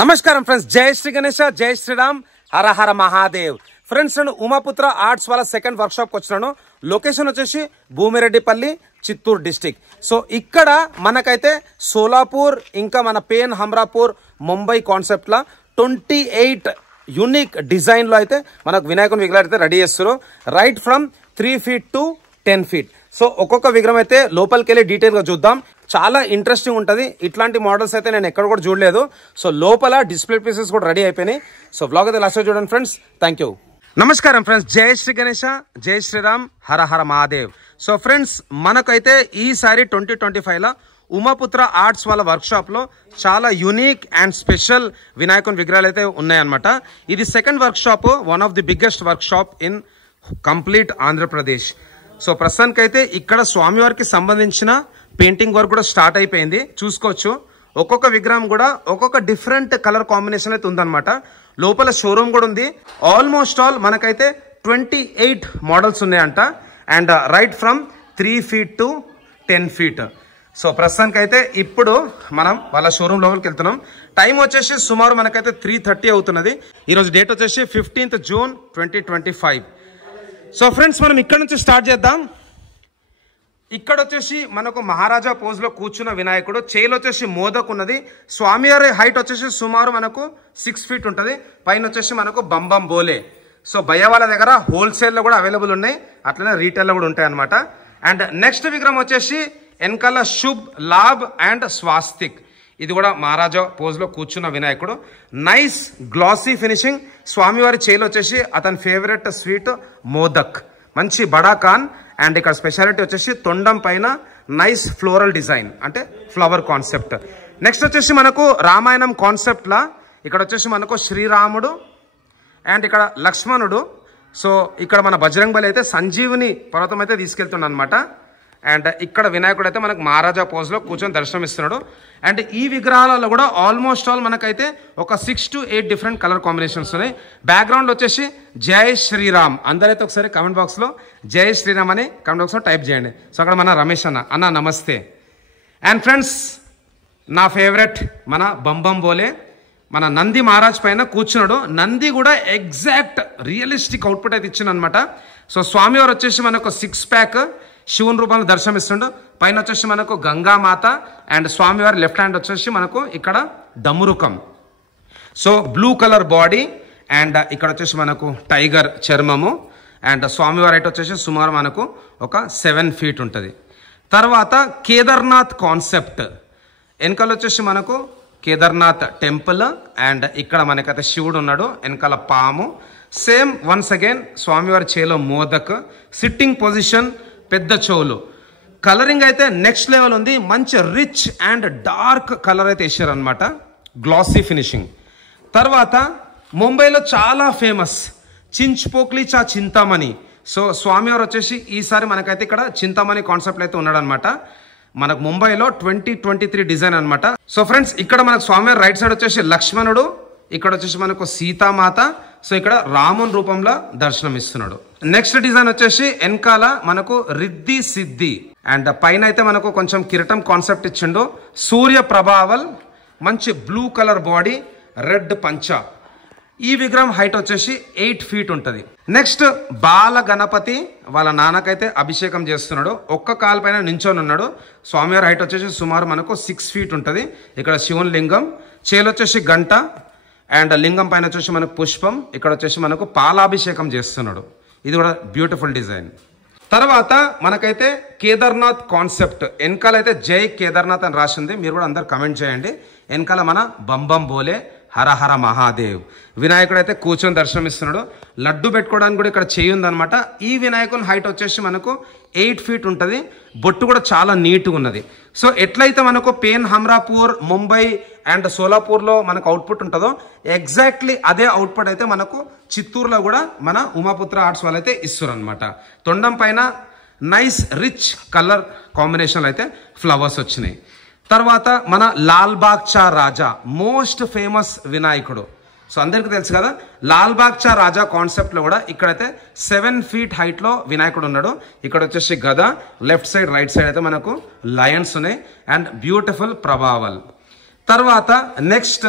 నమస్కారం ఫ్రెండ్స్, జై శ్రీ గణేశ, జై శ్రీరామ్, హర హర మహాదేవ్. ఫ్రెండ్స్, నేను ఉమాపుత్ర ఆర్ట్స్ వాళ్ళ సెకండ్ వర్క్ షాప్ వచ్చినాను. లొకేషన్ వచ్చేసి భూమిరెడ్డిపల్లి, చిత్తూరు డిస్టిక్. సో ఇక్కడ మనకైతే సోలాపూర్ ఇంకా మన పేన్ హమ్రాపూర్ ముంబై కాన్సెప్ట్ లా 28 యూనిక్ డిజైన్ లో అయితే మనకు వినాయకుని విగ్రహాలు అయితే రెడీ చేస్తారు. Right from 3 feet to 10 feet. So ఒక్కొక్క విగ్రహం అయితే లోపలికి వెళ్ళి డీటెయిల్ గా చూద్దాం. చాలా ఇంట్రెస్టింగ్ ఉంటుంది. ఇట్లాంటి మోడల్స్ అయితే నేను ఎక్కడ కూడా చూడలేదు. సో లోపల డిస్ప్లే పీసెస్ కూడా రెడీ అయిపోయినాయి. సో బ్లాగ్ అయితే లాస్ట్ చూడండి ఫ్రెండ్స్. Thank you. నమస్కారం ఫ్రెండ్స్, జై శ్రీ గణేశ, జై శ్రీరామ్, హర హర మహాదేవ్. సో ఫ్రెండ్స్, మనకైతే ఈసారి 2025 లో ఉమాపుత్ర ఆర్ట్స్ వాళ్ళ వర్క్ షాప్ లో చాలా యూనిక్ అండ్ స్పెషల్ వినాయకుని విగ్రహాలు అయితే ఉన్నాయన్నమాట. ఇది second work shop, one of the biggest work shop in complete Andhra Pradesh. So ప్రస్తుతానికైతే ఇక్కడ స్వామివారికి సంబంధించిన పెయింటింగ్ వర్క్ కూడా స్టార్ట్ అయిపోయింది. చూసుకోవచ్చు, ఒక్కొక్క విగ్రహం కూడా ఒక్కొక్క డిఫరెంట్ కలర్ కాంబినేషన్ అయితే ఉందన్నమాట. లోపల షోరూమ్ కూడా ఉంది. ఆల్మోస్ట్ ఆల్ మనకైతే 28 మోడల్స్ ఉన్నాయంట. And right from 3 feet to 10 feet. So ప్రస్తుతానికైతే ఇప్పుడు మనం వాళ్ళ షోరూమ్ లోపలికి వెళ్తున్నాం. టైం వచ్చేసి సుమారు మనకైతే 3:30 అవుతున్నది. ఈరోజు డేట్ వచ్చేసి 15th June 2025. సో ఫ్రెండ్స్, మనం ఇక్కడ నుంచి స్టార్ట్ చేద్దాం. ఇక్కడ వచ్చేసి మనకు మహారాజా పోజ్ లో కూర్చున్న వినాయకుడు, చేయిలో వచ్చేసి మోదక్ ఉన్నది. స్వామివారి హైట్ వచ్చేసి సుమారు మనకు 6 feet ఉంటుంది. పైన వచ్చేసి మనకు బంబం బోలే. సో భయ వాళ్ళ దగ్గర హోల్సేల్ లో కూడా అవైలబుల్ ఉన్నాయి, అట్లనే రీటైల్ లో కూడా ఉంటాయి అనమాట. అండ్ నెక్స్ట్ విగ్రహం వచ్చేసి వెనకాల శుభ్, లాభ్ అండ్ స్వాస్తిక్. ఇది కూడా మహారాజా పోజ్ లో కూర్చున్న వినాయకుడు. Nice glossy finishing. స్వామివారి చేయిలో వచ్చేసి అతని ఫేవరెట్ స్వీట్ మోదక్, మంచి బడా ఖాన్. అండ్ ఇక్కడ స్పెషాలిటీ వచ్చేసి తొండం పైన నైస్ ఫ్లోరల్ డిజైన్, అంటే ఫ్లవర్ కాన్సెప్ట్. నెక్స్ట్ వచ్చేసి మనకు రామాయణం కాన్సెప్ట్ లా ఇక్కడ వచ్చేసి మనకు శ్రీరాముడు అండ్ ఇక్కడ లక్ష్మణుడు. సో ఇక్కడ మన బజరంగ్ బలి అయితే సంజీవుని పర్వతం అయితే తీసుకెళ్తున్నాడు అనమాట. అండ్ ఇక్కడ వినాయకుడు అయితే మనకు మహారాజా పోజ్ లో కూర్చొని దర్శనం ఇస్తున్నాడు. అండ్ ఈ విగ్రహాలలో కూడా ఆల్మోస్ట్ ఆల్ మనకైతే ఒక 6 to 8 డిఫరెంట్ కలర్ కాంబినేషన్స్ ఉన్నాయి. బ్యాక్గ్రౌండ్ వచ్చేసి జై శ్రీరామ్. అందరైతే ఒకసారి కమెంట్ బాక్స్ లో జై శ్రీరామ్ అని కమెంట్ బాక్స్ లో టైప్ చేయండి. సో అక్కడ మన రమేష్ అన్న నమస్తే. అండ్ ఫ్రెండ్స్, నా ఫేవరెట్ మన బంబం బోలే మన నంది మహారాజ్ పైన కూర్చున్నాడు. నంది కూడా ఎగ్జాక్ట్ రియలిస్టిక్ అవుట్పుట్ అయితే ఇచ్చింది అనమాట. సో స్వామివారు వచ్చేసి మనకు 6 pack శివుని రూపంలో దర్శనమిస్తుండు. పైన వచ్చేసి మనకు గంగామాత అండ్ స్వామివారి లెఫ్ట్ హ్యాండ్ వచ్చేసి మనకు ఇక్కడ డమురుకం. So blue colour body and ఇక్కడ వచ్చేసి మనకు టైగర్ చర్మము. అండ్ స్వామివారి హైట్ వచ్చేసి సుమారు మనకు ఒక 7 feet ఉంటుంది. తర్వాత కేదార్నాథ్ కాన్సెప్ట్. వెనకాల వచ్చేసి మనకు కేదార్నాథ్ టెంపుల్ అండ్ ఇక్కడ మనకైతే శివుడు ఉన్నాడు, వెనకాల పాము. సేమ్ వన్స్ అగైన్ స్వామివారి చేలో మోదక్, సిట్టింగ్ పొజిషన్, పెద్ద చెవులు. కలరింగ్ అయితే నెక్స్ట్ లెవెల్ ఉంది. మంచి రిచ్ అండ్ డార్క్ కలర్ అయితే వేసారు అనమాట, గ్లాసీ ఫినిషింగ్. తర్వాత ముంబైలో చాలా ఫేమస్ చించ్పోక్లీ చా చింతామణి. సో స్వామివారు వచ్చేసి ఈసారి మనకైతే ఇక్కడ చింతామణి కాన్సెప్ట్ అయితే ఉన్నాడు అనమాట. మనకు ముంబైలో 2023 డిజైన్ అనమాట. సో ఫ్రెండ్స్, ఇక్కడ మనకు స్వామివారి రైట్ సైడ్ వచ్చేసి లక్ష్మణుడు, ఇక్కడ వచ్చేసి మనకు సీతామాత. సో ఇక్కడ రాముని రూపంలో దర్శనం ఇస్తున్నాడు. నెక్స్ట్ డిజైన్ వచ్చేసి వెనకాల మనకు రిద్ధి సిద్ధి అండ్ పైన అయితే మనకు కొంచెం కిరీటం కాన్సెప్ట్ ఇచ్చిండు. సూర్య ప్రభావల్, మంచి బ్లూ కలర్ బాడీ, రెడ్ పంచ. ఈ విగ్రహం హైట్ వచ్చేసి 8 feet ఉంటుంది. నెక్స్ట్ బాల గణపతి వాళ్ళ నాన్నకైతే అభిషేకం చేస్తున్నాడు. ఒక్క కాలు పైన నించొని ఉన్నాడు. స్వామివారి హైట్ వచ్చేసి సుమారు మనకు 6 feet ఉంటుంది. ఇక్కడ శివుని లింగం, చేలు వచ్చేసి గంట అండ్ లింగం పైన వచ్చేసి మనకు పుష్పం. ఇక్కడ వచ్చేసి మనకు పాలాభిషేకం చేస్తున్నాడు. ఇది కూడా బ్యూటిఫుల్ డిజైన్. తర్వాత మనకైతే కేదార్నాథ్ కాన్సెప్ట్. వెనకాల అయితే జై కేదార్నాథ్ అని రాసింది, మీరు కూడా అందరు కమెంట్ చేయండి. వెనకాల మన బంబం బోలే, హర హర మహాదేవ్. వినాయకుడు అయితే కూర్చొని దర్శనం ఇస్తున్నాడు. లడ్డు పెట్టుకోవడానికి కూడా ఇక్కడ చేయి ఉందనమాట. ఈ వినాయకుని హైట్ వచ్చేసి మనకు 8 feet ఉంటుంది. బొట్టు కూడా చాలా నీట్గా ఉన్నది. సో ఎట్లయితే మనకు పేన్ హమ్రాపూర్, ముంబై అండ్ సోలాపూర్లో మనకు అవుట్పుట్ ఉంటుందో ఎగ్జాక్ట్లీ అదే అవుట్పుట్ అయితే మనకు చిత్తూరులో కూడా మన ఉమాపుత్ర ఆర్ట్స్ వాళ్ళు అయితే ఇస్తారు అనమాట. తొండం పైన నైస్ రిచ్ కలర్ కాంబినేషన్లో అయితే ఫ్లవర్స్ వచ్చినాయి. తర్వాత మన లాల్బాగ్ చా రాజా, మోస్ట్ ఫేమస్ వినాయకుడు. సో అందరికీ తెలుసు కదా, లాల్బాగ్ చా రాజా కాన్సెప్ట్ లో కూడా ఇక్కడైతే 7 feet హైట్ లో వినాయకుడు ఉన్నాడు. ఇక్కడ వచ్చేసి గద, లెఫ్ట్ సైడ్ రైట్ సైడ్ అయితే మనకు లయన్స్ ఉన్నాయి అండ్ బ్యూటిఫుల్ ప్రభావల్. తర్వాత next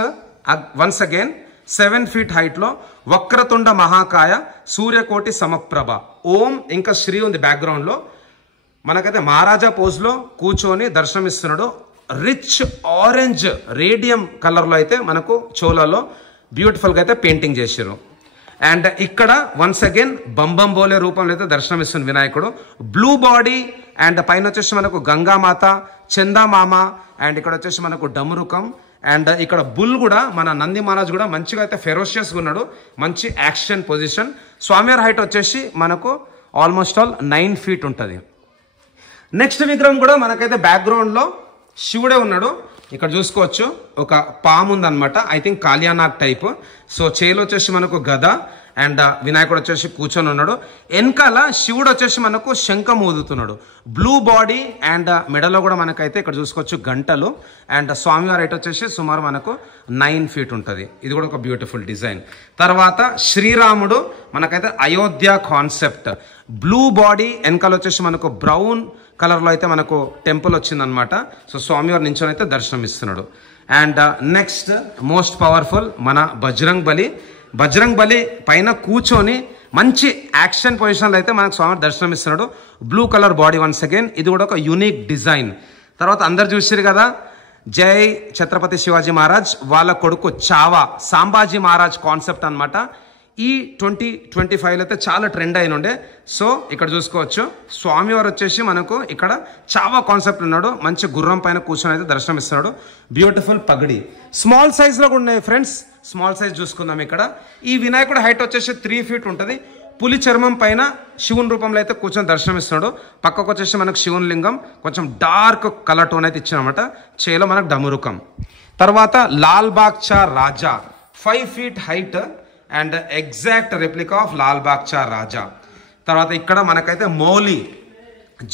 once again 7 feet height లో వక్రతుండ మహాకాయ సూర్యకోటి సమప్రభ ఓం ఇంకా శ్రీ ఉంది బ్యాక్గ్రౌండ్ లో. మనకైతే మహారాజా పోజ్ లో కూర్చొని దర్శనమిస్తున్నాడు. రిచ్ ఆరెంజ్ రేడియం కలర్ లో అయితే మనకు చోళాలో బ్యూటిఫుల్ గా అయితే పెయింటింగ్ చేశారు. అండ్ ఇక్కడ వన్స్ అగైన్ బంబం బోలే రూపంలో అయితే దర్శనమిస్తుంది వినాయకుడు. బ్లూ బాడీ అండ్ పైన వచ్చేసి మనకు గంగామాత, చందామామ, అండ్ ఇక్కడ వచ్చేసి మనకు డమరుకం, అండ్ ఇక్కడ బుల్ కూడా మన నంది మహారాజ్ కూడా మంచిగా అయితే ఫెరోషియస్గా ఉన్నాడు. మంచి యాక్షన్ పొజిషన్. స్వామివారి హైట్ వచ్చేసి మనకు ఆల్మోస్ట్ ఆల్ 9 feet ఉంటుంది. నెక్స్ట్ విగ్రహం కూడా మనకైతే బ్యాక్గ్రౌండ్లో శివుడే ఉన్నాడు. ఇక్కడ చూసుకోవచ్చు ఒక పాము ఉందన్నమాట. I think Kaliyanag type. So చేలో వచ్చేసి మనకు గద అండ్ వినాయకుడు వచ్చేసి కూర్చొని ఉన్నాడు. వెనకాల శివుడు వచ్చేసి మనకు శంఖం ఊదుతున్నాడు. బ్లూ బాడీ అండ్ మెడలో కూడా మనకైతే ఇక్కడ చూసుకోవచ్చు గంటలు. అండ్ స్వామివారి హైట్ వచ్చేసి సుమారు మనకు 9 feet ఉంటుంది. ఇది కూడా ఒక బ్యూటిఫుల్ డిజైన్. తర్వాత శ్రీరాముడు మనకైతే అయోధ్య కాన్సెప్ట్. బ్లూ బాడీ వెనకాల వచ్చేసి మనకు బ్రౌన్ కలర్లో అయితే మనకు టెంపుల్ వచ్చిందనమాట. సో స్వామివారి నించొని అయితే దర్శనం ఇస్తున్నాడు. అండ్ నెక్స్ట్ మోస్ట్ పవర్ఫుల్ మన బజరంగ్ బలి. బజరంగ్ బలి పైన కూర్చొని మంచి యాక్షన్ పొజిషన్లో అయితే మనకు స్వామి దర్శనం ఇస్తున్నాడు. Blue colour body once again. ఇది కూడా ఒక యూనిక్ డిజైన్. తర్వాత అందరు చూసారు కదా జై ఛత్రపతి శివాజీ మహారాజ్ వాళ్ళ కొడుకు చావా సాంబాజీ మహారాజ్ కాన్సెప్ట్ అనమాట. ఈ 2025 అయితే చాలా ట్రెండ్ అయిన ఉండే. సో ఇక్కడ చూసుకోవచ్చు స్వామివారు వచ్చేసి మనకు ఇక్కడ చావా కాన్సెప్ట్ ఉన్నాడు. మంచి గుర్రం పైన కూర్చొని అయితే దర్శనం ఇస్తున్నాడు. బ్యూటిఫుల్ పగడి. స్మాల్ సైజ్ లో కూడా ఉన్నాయి ఫ్రెండ్స్. స్మాల్ సైజ్ చూసుకుందాం. ఇక్కడ ఈ వినాయకుడు హైట్ వచ్చేసి 3 feet ఉంటుంది. పులి చర్మం పైన శివుని రూపంలో అయితే కూర్చొని దర్శనం ఇస్తున్నాడు. పక్కకు వచ్చేసి మనకు శివుని లింగం కొంచెం డార్క్ కలర్ టోన్ అయితే ఇచ్చానమాట. చేలో మనకు డమురుకం. తర్వాత Lalbaugcha Raja 5 feet height and exact replica of Lalbaugcha Raja. తర్వాత ఇక్కడ మనకైతే మౌలి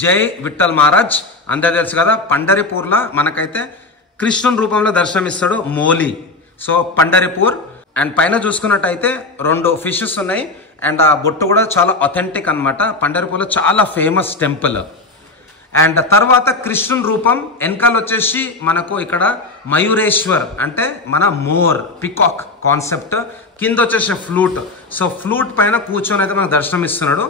జై విఠల్ మహారాజ్. అందరు తెలుసు కదా పండరిపూర్లో మనకైతే కృష్ణుని రూపంలో దర్శనమిస్తాడు మౌలి. సో పండరిపూర్. అండ్ పైన చూసుకున్నట్టయితే 2 fishes ఉన్నాయి. అండ్ ఆ బొట్టు కూడా చాలా అథెంటిక్ అనమాట. పండరిపూర్లో చాలా ఫేమస్ టెంపుల్. అండ్ తర్వాత కృష్ణుని రూపం వెనకాల వచ్చేసి మనకు ఇక్కడ మయూరేశ్వర్ అంటే మన మోర్ పికాక్ కాన్సెప్ట్. కింద వచ్చేసి ఫ్లూట్. సో ఫ్లూట్ పైన కూర్చొని అయితే మనకు దర్శనం ఇస్తున్నాడు.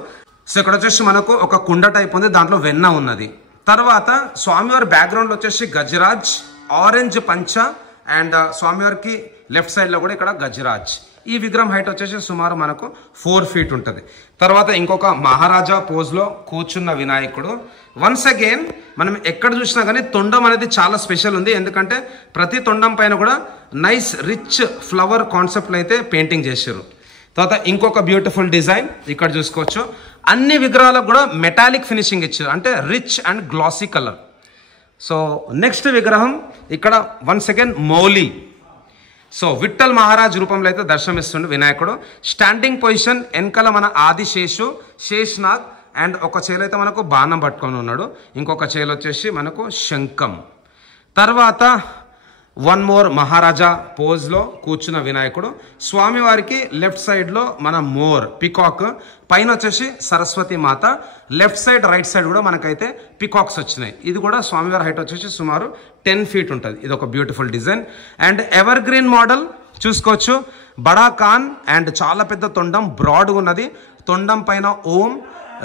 సో ఇక్కడ వచ్చేసి మనకు ఒక కుండ టైప్ ఉంది. దాంట్లో వెన్న ఉన్నది. తర్వాత స్వామివారి బ్యాక్గ్రౌండ్ వచ్చేసి గజరాజ్ ఆరెంజ్ పంచ. అండ్ స్వామివారికి లెఫ్ట్ సైడ్ లో కూడా ఇక్కడ గజరాజ్. ఈ విగ్రహం హైట్ వచ్చేసి సుమారు మనకు 4 feet ఉంటుంది. తర్వాత ఇంకొక మహారాజా పోజ్ లో కూర్చున్న వినాయకుడు. వన్స్ అగైన్ మనం ఎక్కడ చూసినా కానీ తొండం అనేది చాలా స్పెషల్ ఉంది. ఎందుకంటే ప్రతి తొండం పైన కూడా నైస్ రిచ్ ఫ్లవర్ కాన్సెప్ట్ అయితే పెయింటింగ్ చేశారు. తర్వాత ఇంకొక బ్యూటిఫుల్ డిజైన్ ఇక్కడ చూసుకోవచ్చు. అన్ని విగ్రహాలకు కూడా మెటాలిక్ ఫినిషింగ్ ఇచ్చారు. అంటే rich and glossy colour. So next విగ్రహం ఇక్కడ వన్స్ అగైన్ మౌలి. సో విఠల్ మహారాజ్ రూపంలో అయితే దర్శనమిస్తుండే వినాయకుడు. స్టాండింగ్ పొజిషన్ వెనకాల మన ఆదిశేషు శేష్నాగ్. అండ్ ఒక చేలు అయితే మనకు బాణం పట్టుకొని ఉన్నాడు. ఇంకొక చేలు వచ్చేసి మనకు శంఖం. తర్వాత వన్ మోర్ మహారాజా పోజ్ లో కూర్చున్న వినాయకుడు. స్వామివారికి లెఫ్ట్ సైడ్ లో మన మోర్ పికాక్. పైన వచ్చేసి సరస్వతి మాత. లెఫ్ట్ సైడ్ రైట్ సైడ్ కూడా మనకైతే పికాక్స్ వచ్చినాయి. ఇది కూడా స్వామివారి హైట్ వచ్చేసి సుమారు 10 feet ఉంటుంది. ఇది ఒక beautiful design. And ever green model చూసుకోవచ్చు. బడా ఖాన్ అండ్ చాలా పెద్ద తొండం బ్రాడ్గా ఉన్నది. తొండం పైన ఓం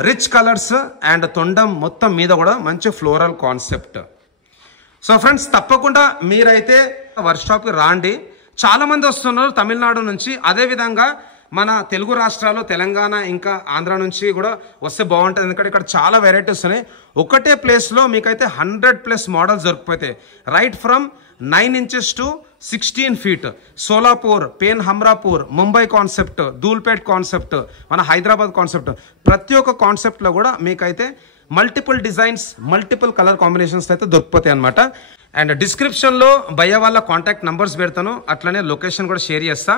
రిచ్ కలర్స్ అండ్ తొండం మొత్తం మీద కూడా మంచి ఫ్లోరల్ కాన్సెప్ట్. సో ఫ్రెండ్స్ తప్పకుండా మీరైతే వర్క్షాప్కి రాండి. చాలా మంది వస్తున్నారు తమిళనాడు నుంచి. అదేవిధంగా మన తెలుగు రాష్ట్రాలు తెలంగాణ ఇంకా ఆంధ్ర నుంచి కూడా వస్తే బాగుంటుంది. ఎందుకంటే ఇక్కడ చాలా వెరైటీస్ ఉన్నాయి. ఒకటే ప్లేస్లో మీకైతే 100+ మోడల్స్ దొరికిపోతాయి. Right from 9 inches to 16 feet. Solapur, Pen Hamrapur, Mumbai concept, Dhoolpet concept, మన హైదరాబాద్ కాన్సెప్ట్. ప్రతి ఒక్క కాన్సెప్ట్లో కూడా మీకైతే multiple designs multiple colour combinations అయితే దొరికిపోతాయి అనమాట. అండ్ డిస్క్రిప్షన్లో భయ్య వాళ్ళ కాంటాక్ట్ నంబర్స్ పెడతాను. అట్లనే లొకేషన్ కూడా షేర్ చేస్తా.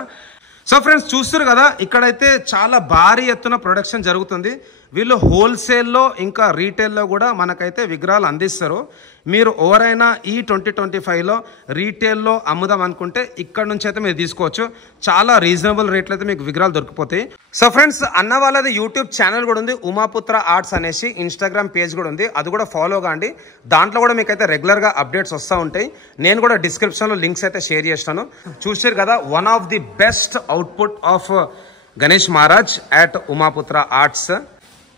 సో ఫ్రెండ్స్ చూస్తారు కదా ఇక్కడైతే చాలా భారీ ఎత్తున ప్రొడక్షన్ జరుగుతుంది. వీళ్ళు హోల్సేల్లో ఇంకా రీటైల్లో కూడా మనకైతే విగ్రహాలు అందిస్తారు. మీరు ఎవరైనా ఈ 2025లో రీటైల్లో అమ్ముదాం అనుకుంటే ఇక్కడ నుంచి అయితే మీరు తీసుకోవచ్చు. చాలా రీజనబుల్ రేట్లు అయితే మీకు విగ్రహాలు దొరికిపోతాయి. సో ఫ్రెండ్స్, అన్న వాళ్ళది యూట్యూబ్ ఛానల్ కూడా ఉంది, ఉమాపుత్ర ఆర్ట్స్ అనేసి. ఇన్స్టాగ్రామ్ పేజ్ కూడా ఉంది, అది కూడా ఫాలో కాండి. దాంట్లో కూడా మీకు అయితే రెగ్యులర్గా అప్డేట్స్ వస్తూ ఉంటాయి. నేను కూడా డిస్క్రిప్షన్లో లింక్స్ అయితే షేర్ చేస్తాను. చూసారు కదా, one of the best output of Ganesh Maharaj at Umaputra arts.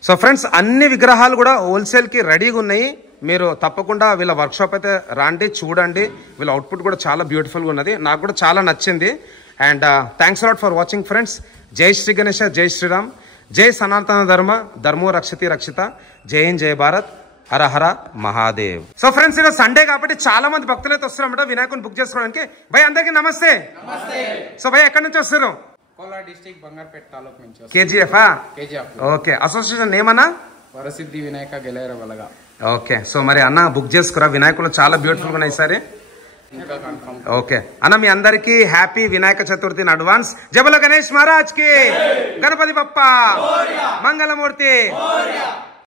So friends, అన్ని విగ్రహాలు కూడా హోల్సేల్కి రెడీగా ఉన్నాయి. మీరు తప్పకుండా వీళ్ళ వర్క్షాప్ అయితే రండి, చూడండి. వీళ్ళ అవుట్పుట్ కూడా చాలా బ్యూటిఫుల్గా ఉన్నది, నాకు కూడా చాలా నచ్చింది. And thanks a lot for watching friends. జై శ్రీ గణేష, జై శ్రీరామ్, జై సనాతన ధర్మ, ధర్మో రక్షతి రక్షిత, జై హింద్, జై భారత్, హర హర మహాదేవ్. సో ఫ్రెండ్స్, ఈరోజు సండే కాబట్టి చాలా మంది భక్తులు అయితే వస్తున్నారన్నమాట వినాయకుని బుక్ చేసుకోవడానికి. భయ్ అందరికీ నమస్తే. సో భయ్, ఎక్కడి నుంచి వస్తారు? కోలార్ డిస్ట్రిక్ట్ బంగారపేట తాలూకు నుంచి. కేజీఎఫ్. ఓకే, అసోసియేషన్ నేమన్నా? వరసిద్ధి వినాయక గెలైర వలగా. ఓకే, సో మరి అన్న బుక్ చేసుకురా, వినాయకులు చాలా బ్యూటిఫుల్ గా ఉన్నాయి సరే. ఓకే అన్న, మీ అందరికి happy Vinayaka Chaturthi in advance. జై బోలో గణేష్ మహారాజ్ కి, గణపతి బప్పా, మంగళమూర్తి.